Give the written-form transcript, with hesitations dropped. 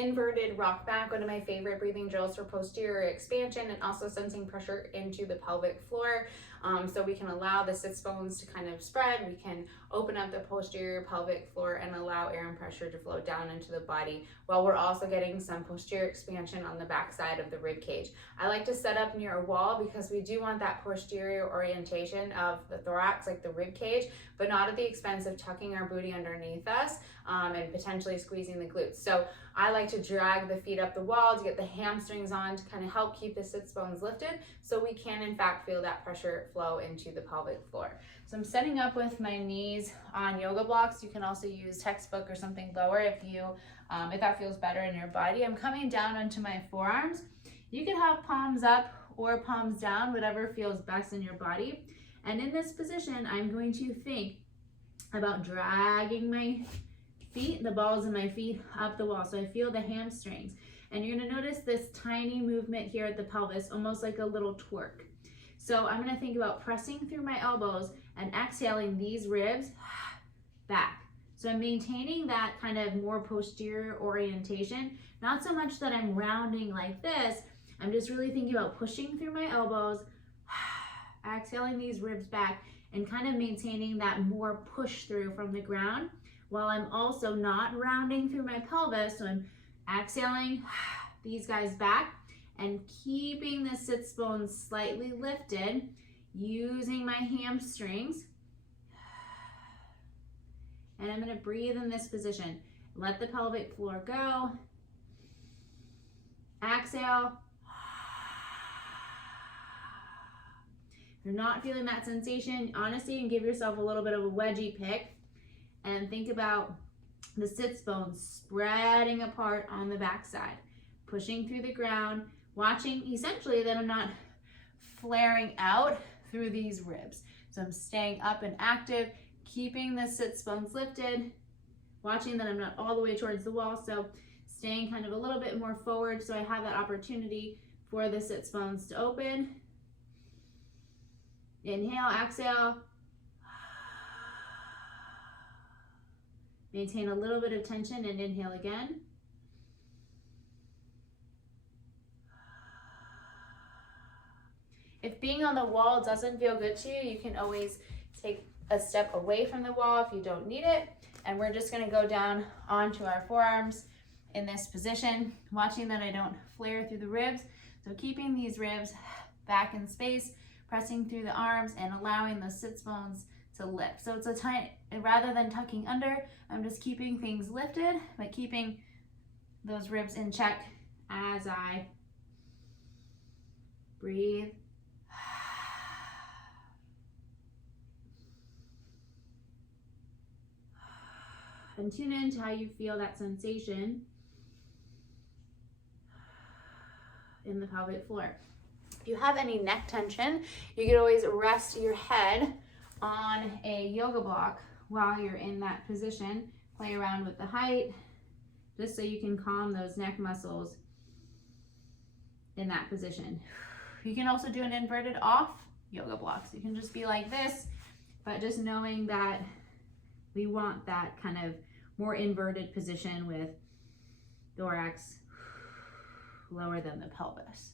inverted rock back, one of my favorite breathing drills for posterior expansion and also sensing pressure into the pelvic floor. So we can allow the sits bones to kind of spread. We can open up the posterior pelvic floor and allow air and pressure to flow down into the body while we're also getting some posterior expansion on the back side of the rib cage. I like to set up near a wall because we do want that posterior orientation of the thorax, like the rib cage, but not at the expense of tucking our booty underneath us and potentially squeezing the glutes. So I like to drag the feet up the wall to get the hamstrings on to kind of help keep the sits bones lifted so we can in fact feel that pressure flow into the pelvic floor. So I'm setting up with my knees on yoga blocks. You can also use textbook or something lower if that feels better in your body. I'm coming down onto my forearms. You can have palms up or palms down, whatever feels best in your body. And in this position, I'm going to think about dragging my feet, the balls of my feet up the wall. So I feel the hamstrings. And you're gonna notice this tiny movement here at the pelvis, almost like a little twerk. So I'm gonna think about pressing through my elbows and exhaling these ribs back. So I'm maintaining that kind of more posterior orientation, not so much that I'm rounding like this. I'm just really thinking about pushing through my elbows, exhaling these ribs back, and kind of maintaining that more push through from the ground, while I'm also not rounding through my pelvis. So I'm exhaling these guys back and keeping the sits bones slightly lifted, using my hamstrings. And I'm gonna breathe in this position. Let the pelvic floor go. Exhale. If you're not feeling that sensation, honestly, you can give yourself a little bit of a wedgie pick and think about the sits bones spreading apart on the backside, pushing through the ground, watching essentially that I'm not flaring out through these ribs. So I'm staying up and active, keeping the sits bones lifted, watching that I'm not all the way towards the wall. So staying kind of a little bit more forward so I have that opportunity for the sits bones to open. Inhale, exhale. Maintain a little bit of tension and inhale again. If being on the wall doesn't feel good to you, you can always take a step away from the wall if you don't need it. And we're just gonna go down onto our forearms in this position, watching that I don't flare through the ribs. So keeping these ribs back in space, pressing through the arms and allowing the sits bones to lift. So it's a tiny, rather than tucking under, I'm just keeping things lifted, but keeping those ribs in check as I breathe. And tune into how you feel that sensation in the pelvic floor. If you have any neck tension, you can always rest your head on a yoga block while you're in that position. Play around with the height, just so you can calm those neck muscles in that position. You can also do an inverted off yoga block. So you can just be like this, but just knowing that we want that kind of more inverted position with thorax lower than the pelvis.